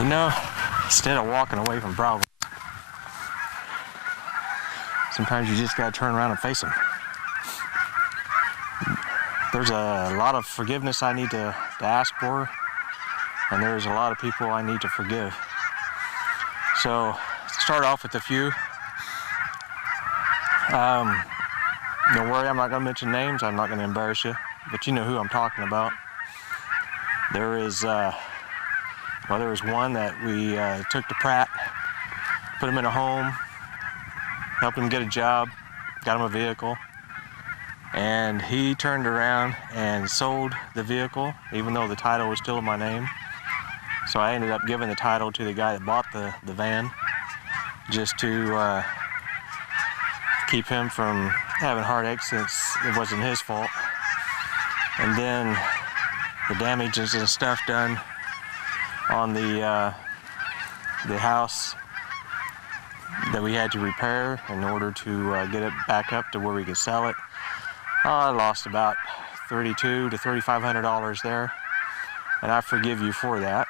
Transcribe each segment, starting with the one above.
You know, instead of walking away from problems, sometimes you just gotta turn around and face them. There's a lot of forgiveness I need to ask for, and there's a lot of people I need to forgive. So, start off with a few. Don't worry, I'm not gonna mention names, I'm not gonna embarrass you, but you know who I'm talking about. There was one that we took to Pratt, put him in a home, helped him get a job, got him a vehicle, and he turned around and sold the vehicle, even though the title was still in my name. So I ended up giving the title to the guy that bought the van, just to keep him from having heartache since it wasn't his fault. And then the damages and stuff done on the house that we had to repair in order to get it back up to where we could sell it. I lost about $3,200 to $3,500 there, and I forgive you for that.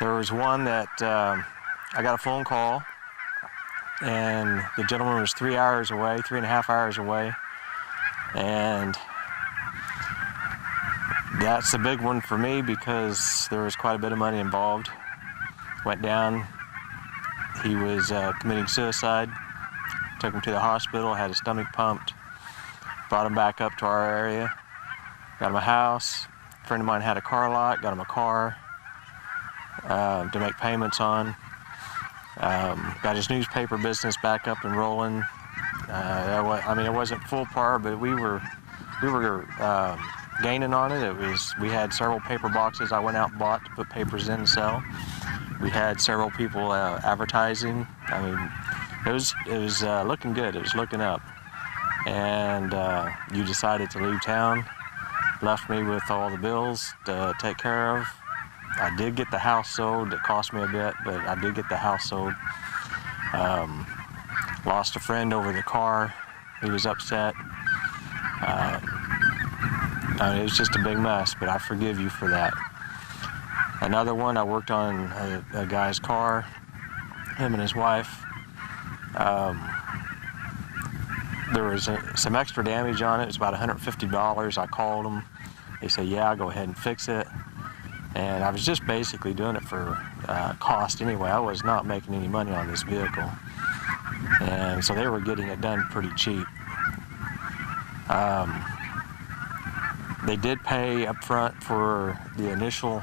There was one that I got a phone call, and the gentleman was 3 hours away, 3.5 hours away, and that's a big one for me because there was quite a bit of money involved. Went down, he was committing suicide, took him to the hospital, had his stomach pumped, brought him back up to our area, got him a house. A friend of mine had a car lot, got him a car to make payments on. Got his newspaper business back up and rolling. I mean, it wasn't full par, but we were gaining on it. We had several paper boxes I went out and bought to put papers in and sell. We had several people advertising. I mean, it was looking good. It was looking up. And you decided to leave town, left me with all the bills to take care of. I did get the house sold. It cost me a bit, but I did get the house sold. Lost a friend over the car. He was upset. I mean, it was just a big mess, but I forgive you for that. Another one, I worked on a guy's car, him and his wife. There was some extra damage on it. It was about $150. I called them. They said, yeah, go ahead and fix it. And I was just basically doing it for cost anyway. I was not making any money on this vehicle. And so they were getting it done pretty cheap. They did pay up front for the initial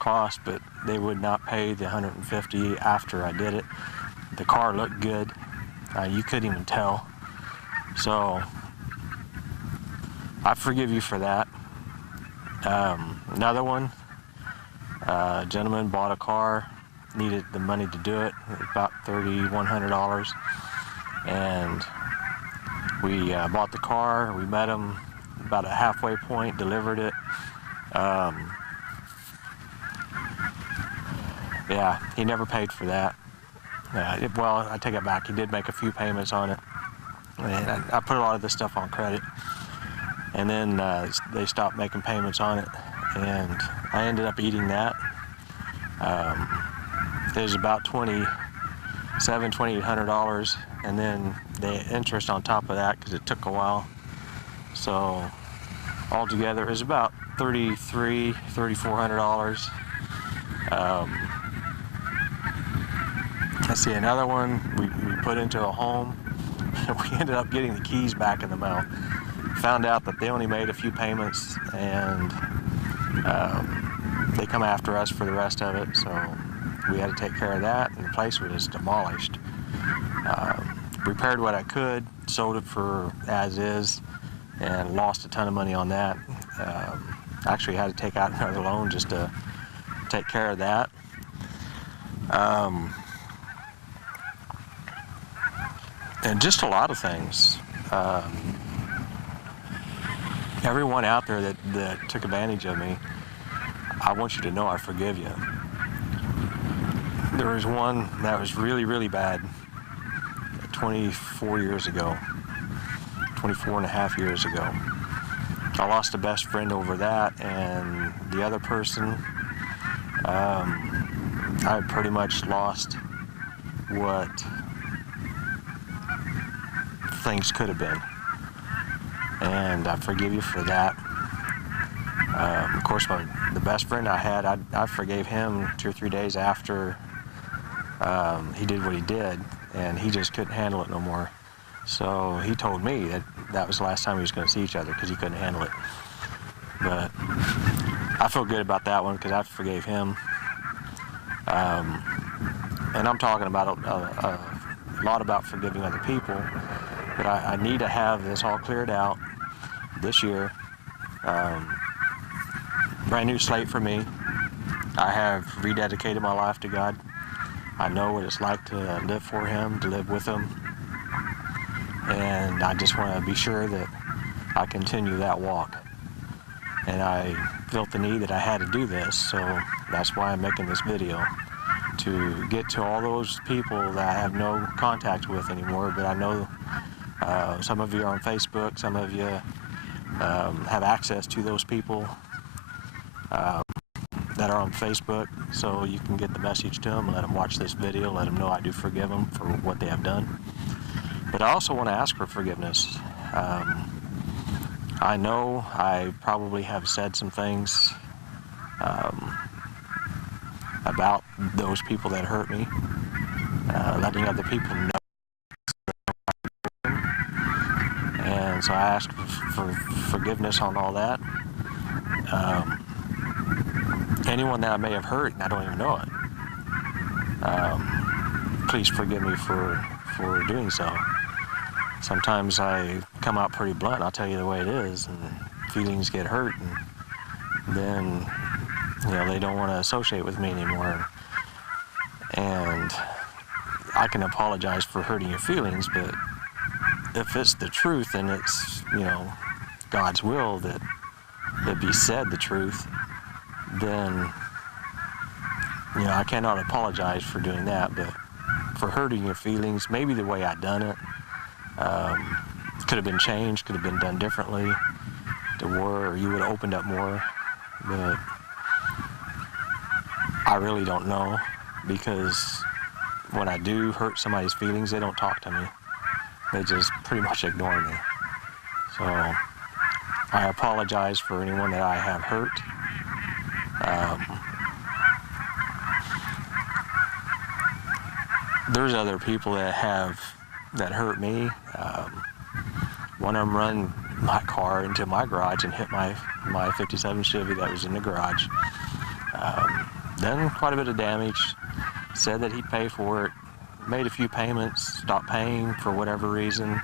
cost, but they would not pay the $150 after I did it. The car looked good. You couldn't even tell. So I forgive you for that. Another one, a gentleman bought a car, needed the money to do it, about $3,100, and we bought the car. We met him about a halfway point, delivered it. Yeah, he never paid for that. Well, I take it back. He did make a few payments on it, and I put a lot of this stuff on credit, and then they stopped making payments on it, and I ended up eating that. It was about $2,800, and then the interest on top of that because it took a while. So altogether, it was about $3,400. Let's see, another one we put into a home. We ended up getting the keys back in the mail. Found out that they only made a few payments, and they come after us for the rest of it, so we had to take care of that, and the place was demolished. Repaired what I could, sold it for as is, and lost a ton of money on that. Actually had to take out another loan just to take care of that. And just a lot of things. Everyone out there that took advantage of me, I want you to know I forgive you. There was one that was really, really bad 24 years ago, 24 and a half years ago. I lost a best friend over that, and the other person, I pretty much lost what things could have been, and I forgive you for that. Of course, the best friend I had, I forgave him 2 or 3 days after he did what he did, and he just couldn't handle it no more. So he told me that that was the last time we was going to see each other because he couldn't handle it. But I feel good about that one because I forgave him. And I'm talking about a lot about forgiving other people, but I need to have this all cleared out this year. Brand new slate for me. I have rededicated my life to God. I know what it's like to live for Him, to live with Him, and I just want to be sure that I continue that walk. And I felt the need that I had to do this, so that's why I'm making this video, to get to all those people that I have no contact with anymore. But I know some of you are on Facebook, some of you have access to those people that are on Facebook, so you can get the message to them, let them watch this video, let them know I do forgive them for what they have done. But I also want to ask for forgiveness. I know I probably have said some things about those people that hurt me, letting other people know. And so I ask for forgiveness on all that. Anyone that I may have hurt and I don't even know it, please forgive me for doing so. Sometimes I come out pretty blunt. I'll tell you the way it is, and feelings get hurt, and then they don't want to associate with me anymore. And I can apologize for hurting your feelings, but if it's the truth and it's God's will that be said the truth, then I cannot apologize for doing that. But for hurting your feelings, maybe the way I done it could have been changed, could have been done differently, to where you would have opened up more. But I really don't know, because when I do hurt somebody's feelings, they don't talk to me. They just pretty much ignore me. So I apologize for anyone that I have hurt. There's other people that hurt me. One of them run my car into my garage and hit my 57 Chevy that was in the garage. Done quite a bit of damage. Said that he'd pay for it. Made a few payments, stopped paying for whatever reason,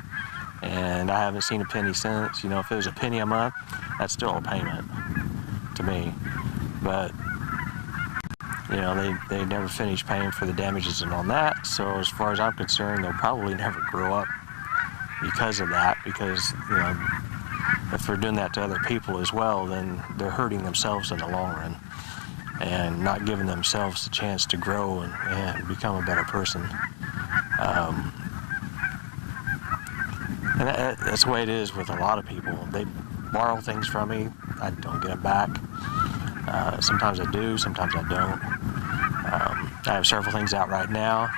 and I haven't seen a penny since. If it was a penny a month, that's still a payment to me. But they never finished paying for the damages and on that. So as far as I'm concerned, they'll probably never grow up because of that. Because if they're doing that to other people as well, then they're hurting themselves in the long run and not giving themselves a chance to grow and become a better person. And that's the way it is with a lot of people. They borrow things from me. I don't get them back. Sometimes I do, sometimes I don't. I have several things out right now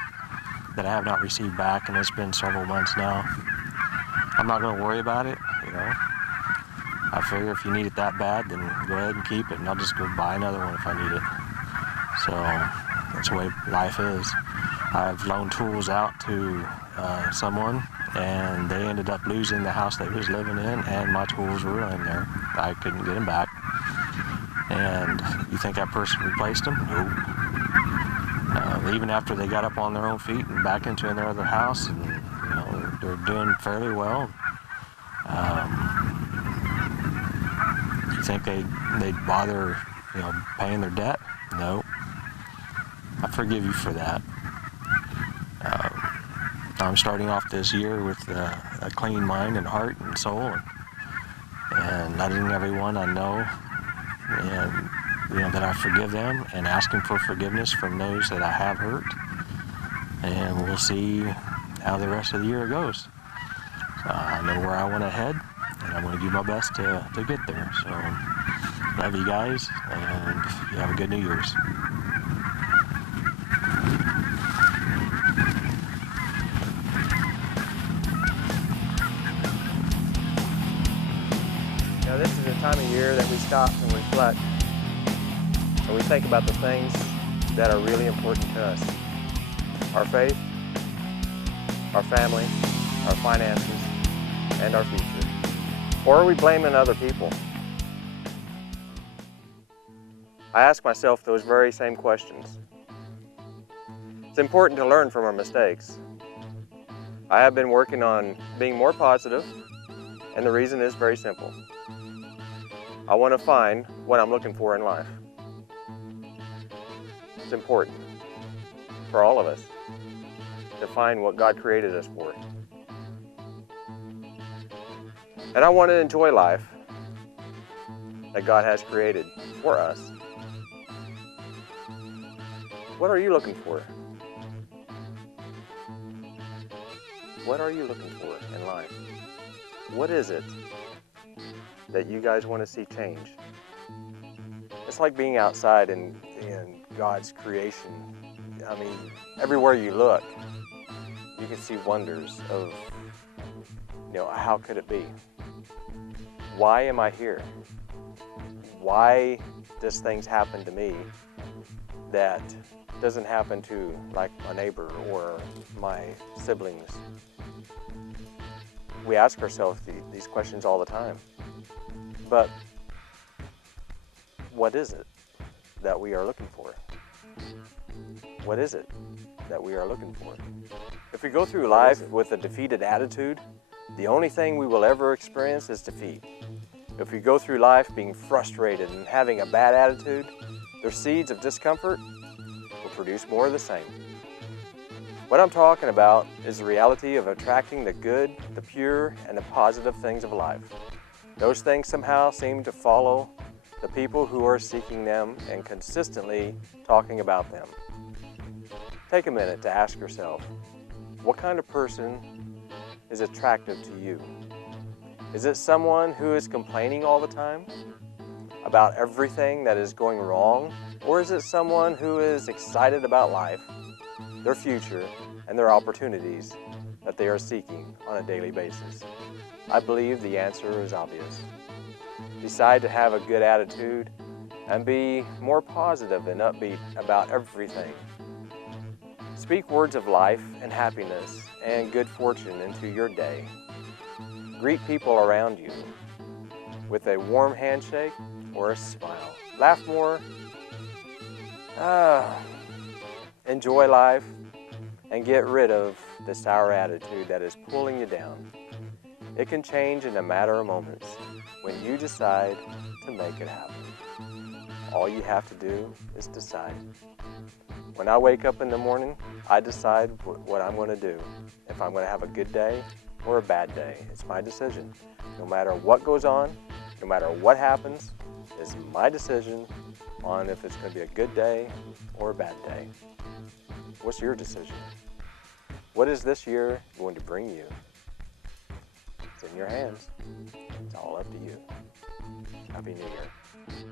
that I have not received back, and it's been several months now. I'm not going to worry about it, I figure if you need it that bad, then go ahead and keep it, and I'll just go buy another one if I need it. So that's the way life is. I've loaned tools out to someone, and they ended up losing the house they was living in, and my tools were in there. I couldn't get them back. And you think that person replaced them? Nope. Even after they got up on their own feet and back into their other house, and they're doing fairly well. You think they'd bother, paying their debt? No. I forgive you for that. I'm starting off this year with a clean mind and heart and soul, and letting everyone I know, and that I forgive them, and asking for forgiveness from those that I have hurt. And we'll see how the rest of the year goes. So I know where I want to head, and I'm going to do my best to get there. So love you guys, and you have a good New Year's. year that we stop and reflect and we think about the things that are really important to us. Our faith, our family, our finances, and our future. Or are we blaming other people? I ask myself those very same questions. It's important to learn from our mistakes. I have been working on being more positive, and the reason is very simple. I want to find what I'm looking for in life. It's important for all of us to find what God created us for. And I want to enjoy life that God has created for us. What are you looking for? What are you looking for in life? What is it that you guys want to see change? It's like being outside in God's creation. I mean, everywhere you look, you can see wonders of, how could it be? Why am I here? Why does things happen to me that doesn't happen to like a neighbor or my siblings? We ask ourselves these questions all the time. But what is it that we are looking for? What is it that we are looking for? If we go through life with a defeated attitude, the only thing we will ever experience is defeat. If we go through life being frustrated and having a bad attitude, their seeds of discomfort will produce more of the same. What I'm talking about is the reality of attracting the good, the pure, and the positive things of life. Those things somehow seem to follow the people who are seeking them and consistently talking about them. Take a minute to ask yourself, what kind of person is attractive to you? Is it someone who is complaining all the time about everything that is going wrong? Or is it someone who is excited about life, their future, and their opportunities that they are seeking on a daily basis? I believe the answer is obvious. Decide to have a good attitude and be more positive and upbeat about everything. Speak words of life and happiness and good fortune into your day. Greet people around you with a warm handshake or a smile. Laugh more. Enjoy life and get rid of the sour attitude that is pulling you down. It can change in a matter of moments when you decide to make it happen. All you have to do is decide. When I wake up in the morning, I decide what I'm going to do. If I'm going to have a good day or a bad day, it's my decision. No matter what goes on, no matter what happens, it's my decision on if it's going to be a good day or a bad day. What's your decision? What is this year going to bring you? It's in your hands. It's all up to you. Happy New Year.